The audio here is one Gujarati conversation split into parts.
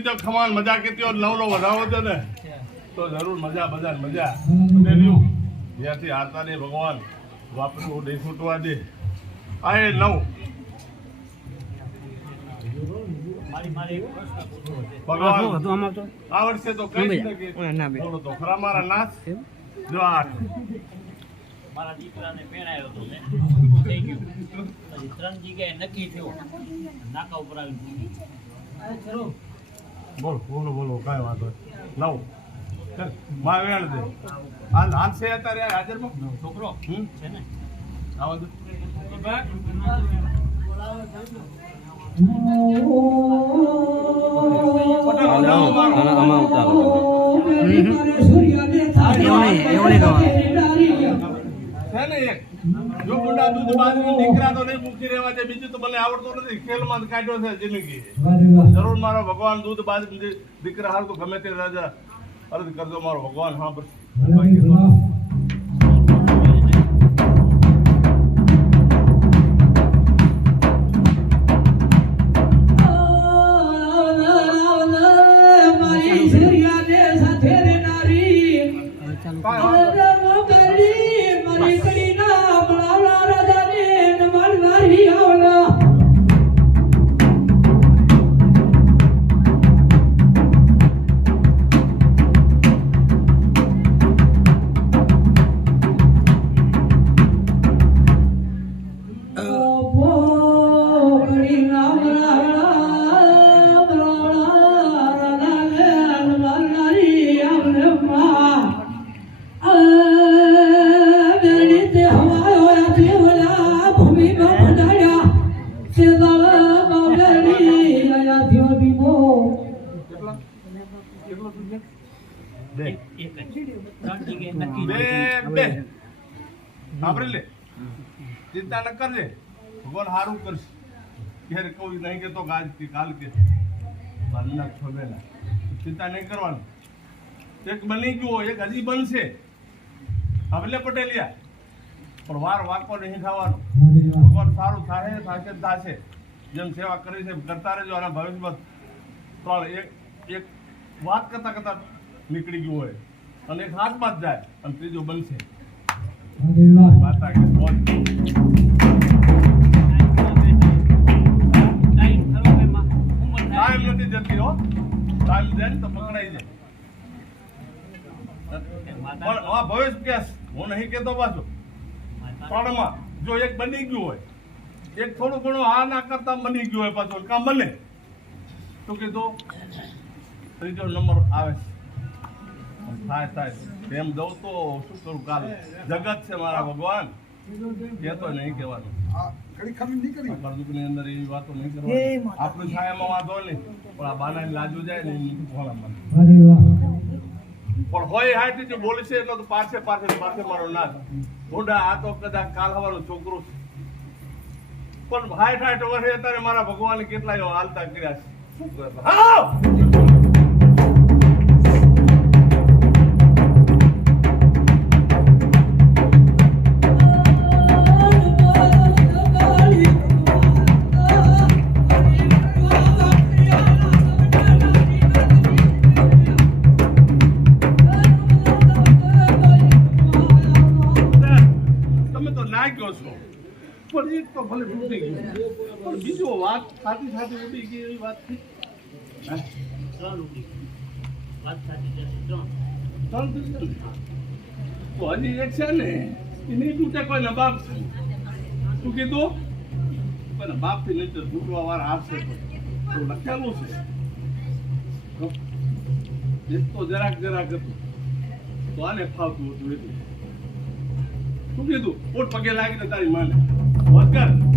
કીધો ખમાન મજા કીધી નવલો વધાવો છે ને તો જરૂર મજા બધા મજા અને લ્યું જ્યાંથી હારતા નહીં ભગવાન વાપરું નહીં છૂટવા દે આ એ નવ ભગવાન આ વર્ષે તો કઈ તો ખરા મારા નાથ જો મારા દીકરાને પેણાયો હતો મેં થઈ ગયું પછી 3 જગ્યાએ નક્કી થયો નાકા ઉપર આવી બોલો બોલો કાંઈ વાંધો નવ માં વેણ દે હાલ છે અત્યારે હાજરમાં છોકરો છે ને આવો દે જો ગુંડા દૂધ બાજરી દીકરા તો નહીં મૂકી રહેવા છે બીજું તો મને આવડતું નથી ખેલમાં કાઢ્યો છે જિંદગી જરૂર મારો ભગવાન દૂધ બાજરી દીકરા હાલ તો ગમે તે રાજા અર્જ કરજો મારો ભગવાન હા બસ ચિંતા ન કરજે ભગવાન સારું કરશે ક્યારે કોઈ નહીં કેતો આજ કે કાલ કે છોડેલા ચિંતા નહીં કરવાનું એક બની ગયો એક હજી બનશે આપણે પટેલિયા પણ વાર વાકો નહીં થવાનો ભગવાન સારું થશે જેમ સેવા કરી છે કરતા રહેજો આના ભવિષ્યમાં ત્રણ એક વાત કરતા નીકળી ગયું હોય અને એક હાથમાં જ જાય અને ત્રીજો બનશે માતા કે ટાઈમ નથી જતી હો ટાઈમ દે તો પકડાઈ જાય પણ આ ભવિષ્ય કેસ હું નહીં કેતો પાછું ત્રણમાં જો એક બની ગયું હોય એક થોડું ઘણું આ ના કરતા બની ગયું હોય પાછું કામ બને તો કીધું ત્રીજો નંબર આવે થાય એમ દઉં તો શું કરું કાલ જગત છે મારા ભગવાન કેતો નહીં કહેવાનું ની અંદર એવી વાતો નહીં કરવાની આપણું છાયામાં વાંધો નહીં પણ આ બાનાની લાજુ જાય ને પણ હોય હાથી જો બોલશે એટલે તો પાછે મારો નાથ મોઢા આ તો કદાચ કાલ હવાનું છોકરું પણ 60 વર્ષે અત્યારે મારા ભગવાન કેટલા હાલતા કર્યા છે શું કરે પણ એક તો ભલે તૂટી ગયું પણ બીજો વાત સાથે ઉડી ગઈ એવી વાત થઈ હજી એક છે ને એ નહીં તૂટે કોઈના બાપ શું કીધું કોઈના બાપ થી નહીં તૂટવા વાળા આવશે તો લખેલું છે એક તો જરાક હતું તો આને ફાવતું હતું એટલું શું કીધું પોટ પગે લાગીને તારી માને વગર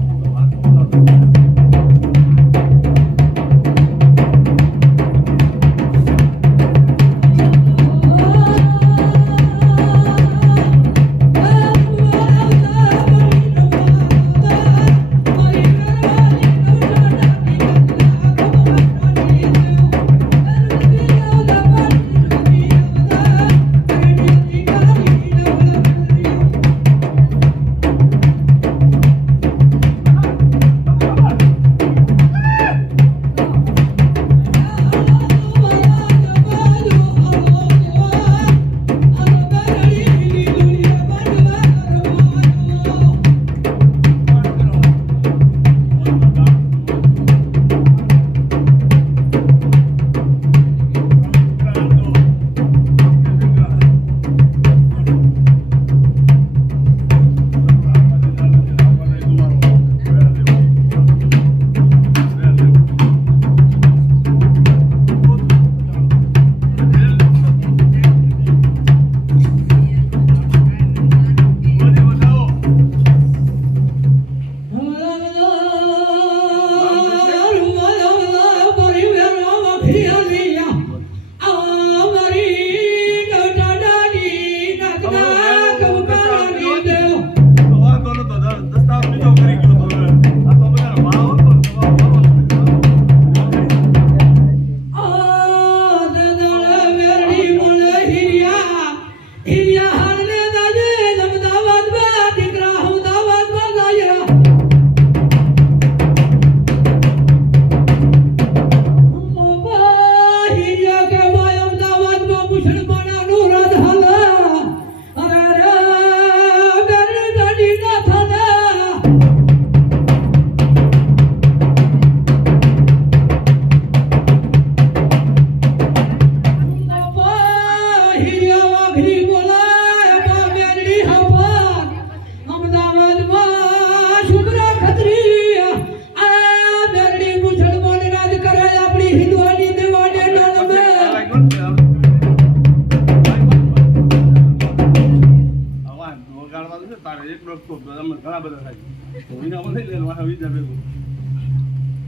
મારે એક રસ્તો અમે ઘણા બધા થાય તો વિના લઈ લે મારા વિજા ભેગું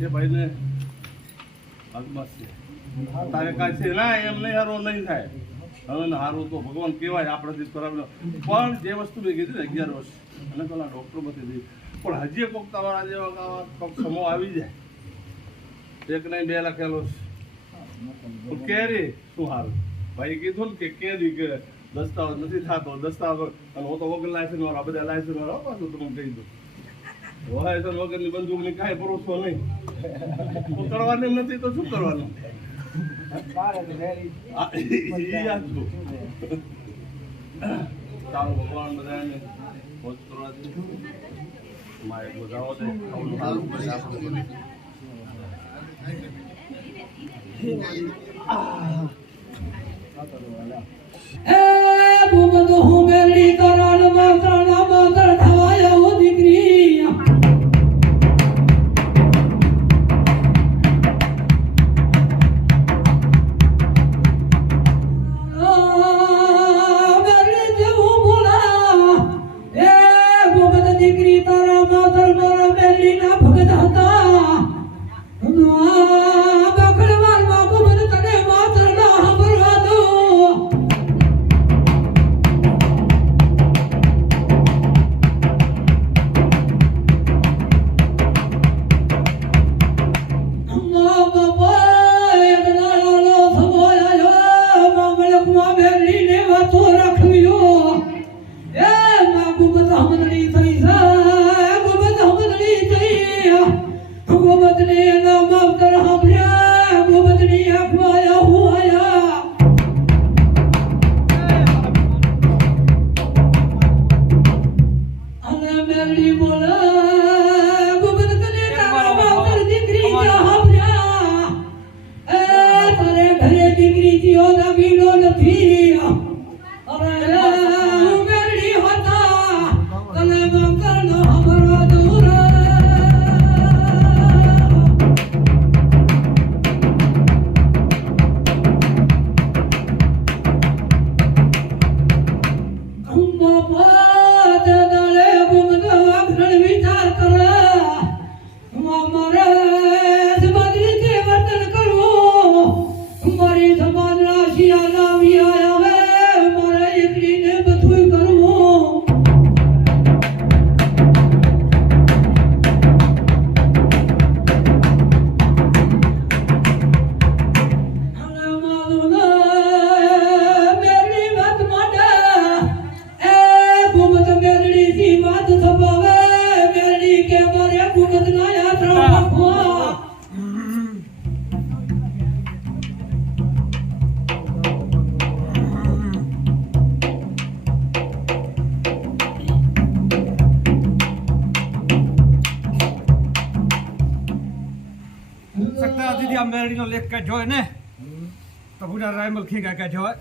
એ ભાઈને અગમત છે તારે કાંઈ છે ના એમ નહીં હારો નહીં થાય હવે સારું તો ભગવાન કહેવાય આપણાથી કરાવેલો પણ જે વસ્તુ મેં કીધી ને 11 વર્ષ અને પેલા ડૉક્ટર બધી દીધી પણ હજી કોક તમારા જેવા કોક સમો આવી જાય 1 નહીં 2 લખેલો છે કે રે શું સારું ભાઈ કીધું ને કે દી કે દસ્તાવેજ નથી થતો દસ્તાવેજ અને હું તો વગર લાયસન્સ વાળા બધા લાયસન્સ વાળા પાછું તમને કહી દઉં લાયસન્સ વગરની બંદૂકની કાંઈ ભરોસો નહીં કરવાની નથી તો શું કરવાનું ચાલો ભગવાન બધાને મોજ કરવા દે મારે બોધાવો દે ભૂમતો હું મેરડી તરાણ માત્ર થવાયા ઓ દીકરી મેરડી જેવું બોલા એ ભૂમત દીકરી તારા માતર મારા મેરડી ના ભગત હતા બાખડવારમાં ભૂમત તને માતર ના સાંભળવા દો સકતા દીદી આ મેરડીનો લેખ કે જોય ને તો બુડા રાયમલ ખીગા કે જોય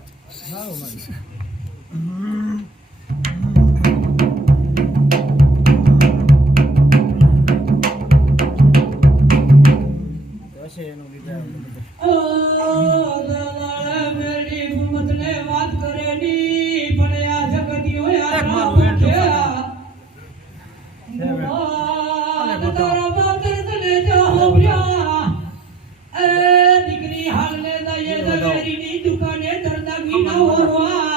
મેરડી ભૂમત ને વાત કરે ની પણ આ જગતિયો તારા બાતર તને ચાહ્યા એ દીકરી હાલ ને દયે દવેરીની દુકાને ધરતા ગીના હોવા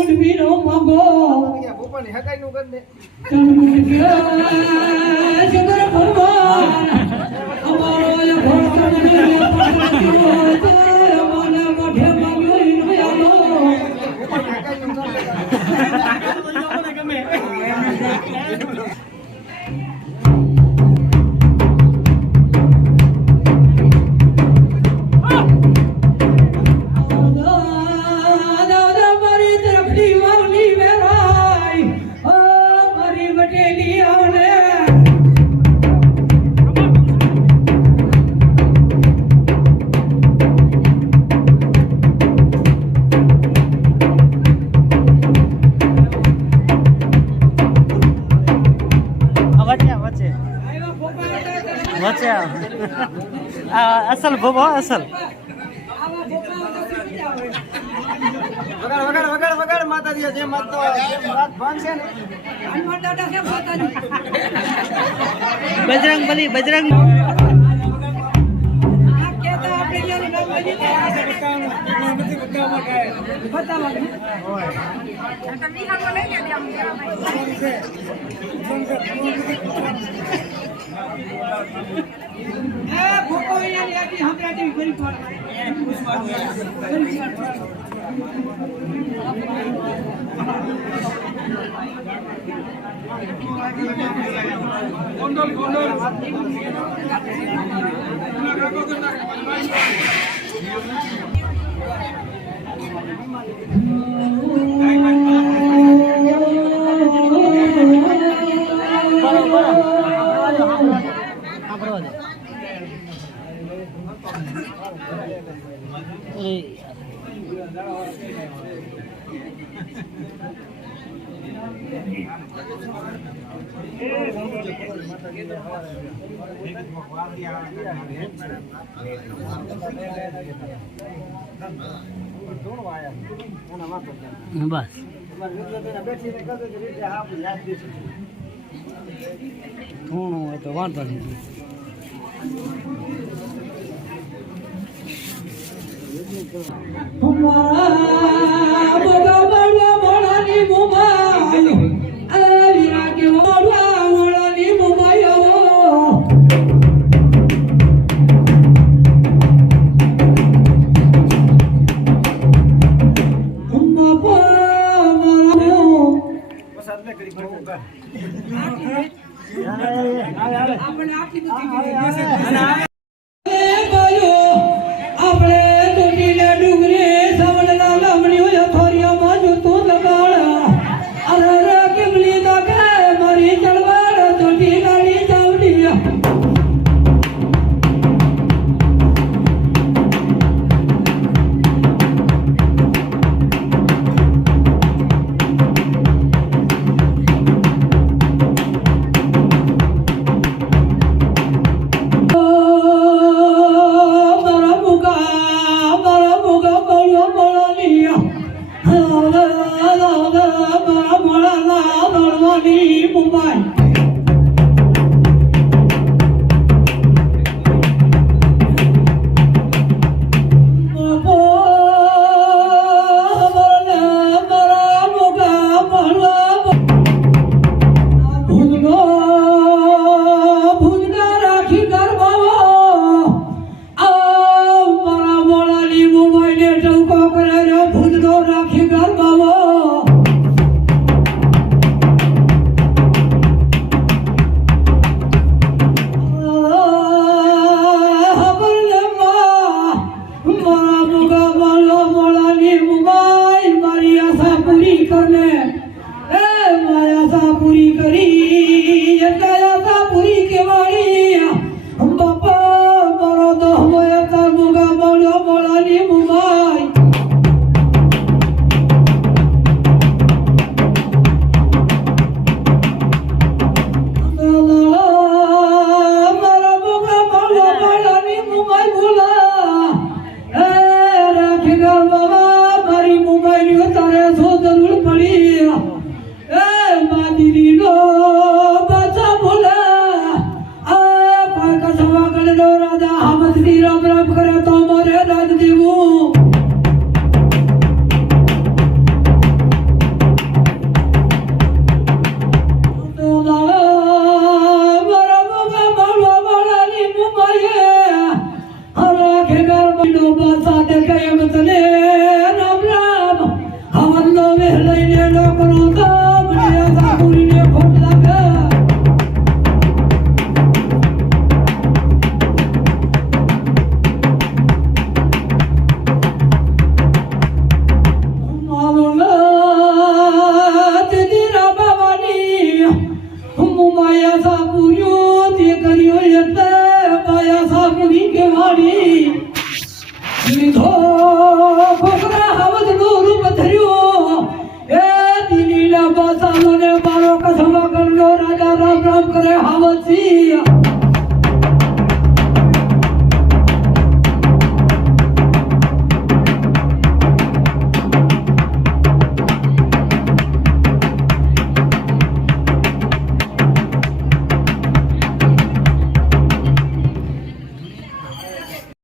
મુંડવીનો મગો ભોપાની હકાઈનું કર દે જગર ભગવાન અમારો એ ભણતરને પાડ્યો મને મોઢે માંગ્યો ઈનો મારી તરફની વાવની વેરાય ઓ મારી વટેલી આવને વચ્ચે અસલ ભોગો અસલ વગાડ માતાજી જે માત રાત ભાન છે ને હનુમાન દાદા કે માતાજી બજરંગ બલી બજરંગ આ કેતા આપણે યાર નામ લઈ બતાવવાનું એ ભોકો યાર યાર હમણાં કરી બસ થોડું હોય તો વાંધો નહીં હમારા બોગા બળવા મોળાની મોમાઈ એ વિરાગે મોળવા મોળાની મોમાઈ હમ્મા મારો પસંદ કરી ભરવું કર આપણે આટલી બધી આપણે તૂટીને ડુંગરે સવડલા લમણી હોય થોરિયામાં જૂતું લગાડ અરે કેમલી દાખે મારી તલવાર તૂટી ગાડી ચાવડી Mumbai.